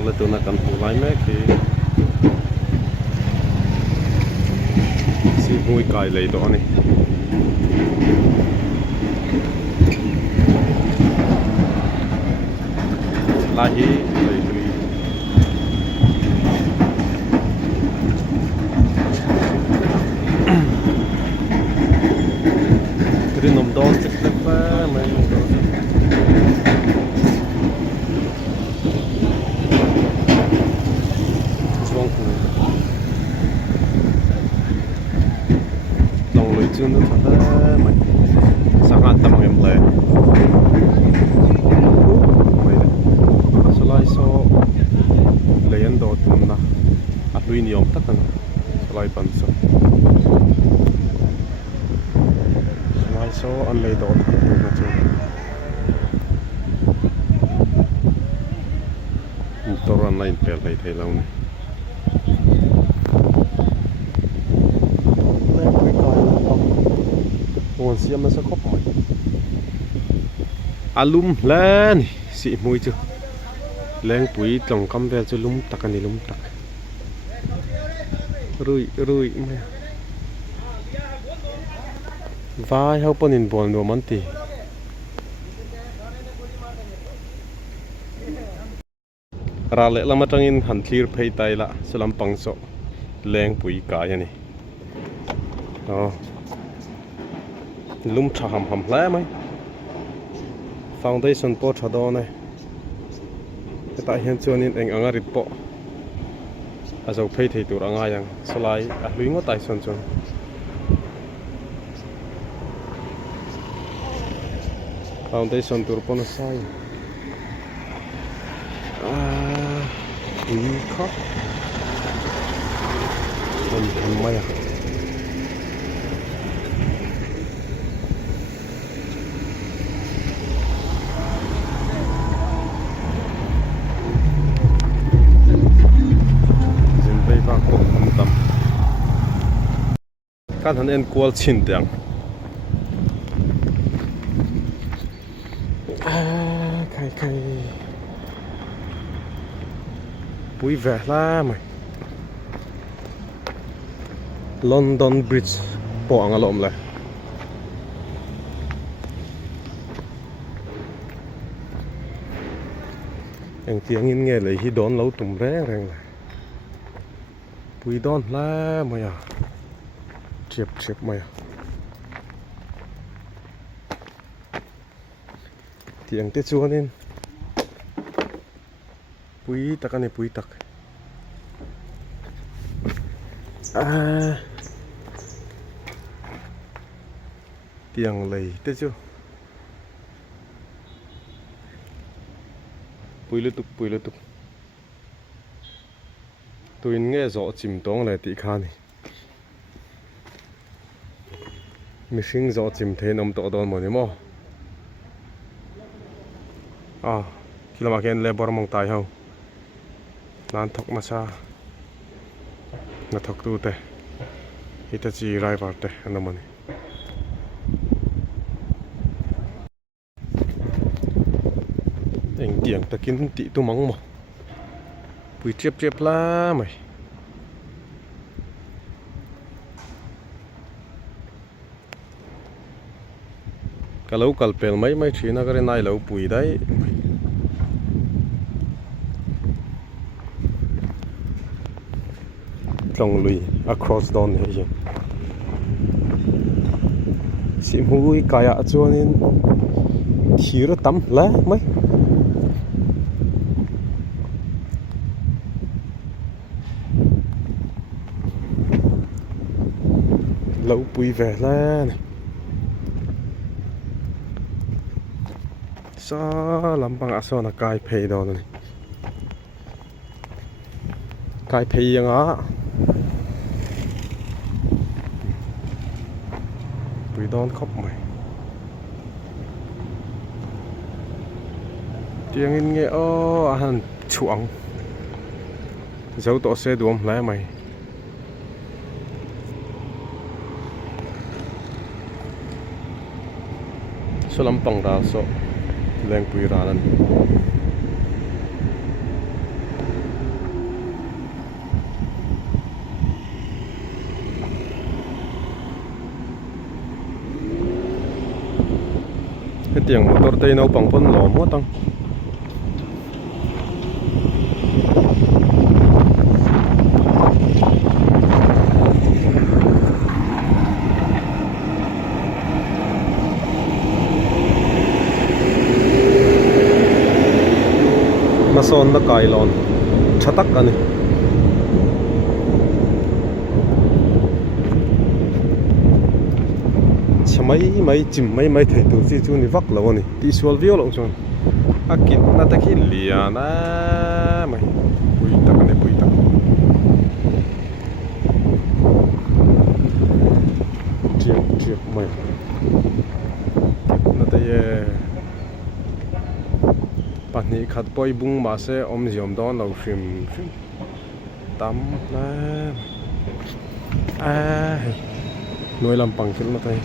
Oleh tu nak kan pulai mek si hui kai lei do ni lahi lei tui kri nom don tik le pa mai nom don chuang ku long loi chu nu tha mai sang at tam em le salai so leyan do tum na atui niom tak na salai pan so salai so an le do na chu toran lain pel lai thei lau ni le pui kai la ngon siam na sa khop mai alum le ni si mui chu leng pui tlong kam vel chu lum tak ani lum tak rui rui mai vai hau panin bol no man ti ra le lama tangin han thlir phei tai la salam pangso leng pui ka yani lum tha ham ham hle mai foundation po tha do ne ta hian chuanin eng anga rit po azo phei thei tur anga yang solai a hluingo tai son chon foundation tur pon sai pui kha on mai kan han en kual chin tiang kai pui ve la mai London Bridge po ang alom le ang tiếng in nghe lấy hi đón lâu tùm ré reng lại pui đón la mai à chep mai à tiếng tết chuan in pui tak ani pui tak tiếng lầy tết chưa pui lư tục tôi nghe rõ chìm tông lại tị khan mi sinh rõ chìm thế nằm tọt đòn mà mò khi làm cái này bor mong tai hao nan thok ma sa na thok tu te Hitachi rai var te anamani anh tiếng takin tị tu mong mo pui chep la mày kalau kalpel mai china kare nai lo pui dai tlong lui across down he sim hui kaya chuanin thira tam la mai lâu pui về la này sa lampang aso na kai phei do này kai phei yang á pui don khóc mày tiếng in nghe han chuang dấu tổ xe đuông lẽ mày so lampang ra so leng pui ra nan tiếng motor tay nấu bằng phân lò mua tăng mà son nó cài lon chặt tắc anh mấy chìm mấy thể tụ gì chú ni vắt lâu nè đi xuôi viêu lộng chọn akit na ta khi liền na mày bùi tắc chiếc mày na ta ye bạn này khát bơi bung mà sẽ giòm đó lâu phim tắm na nuôi làm bằng cái nó tay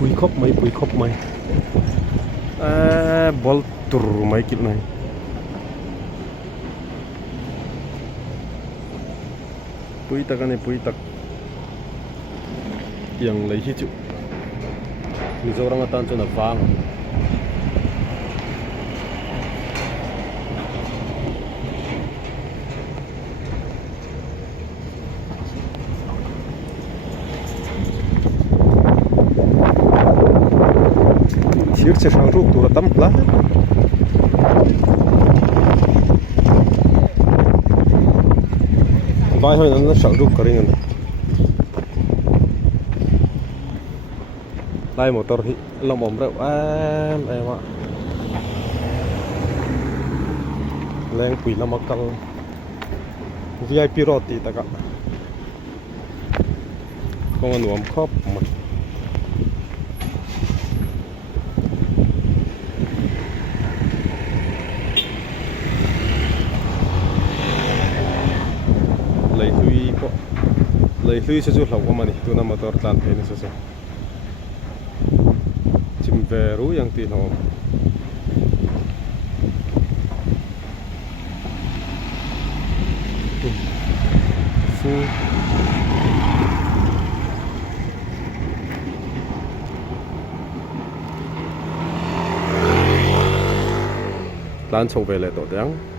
bùi khóc mấy bol tur mấy kiểu này bùi tắc anh bùi tắc yang lấy hít chịu mình giờ đang tan cho nó vàng chiếc xe sang rút tụi tắm lá vài hồi nó sang rút cái này lai motor lòng ổn rượu em ạ lên quỷ làm mặc căng VIP roti ta cả con ăn uống khóc mà lấy thui sẽ giúp lòng mà tu nam motor tan thế này sẽ chim về rú yang tin hồ phu lan sâu về lại tổ tiếng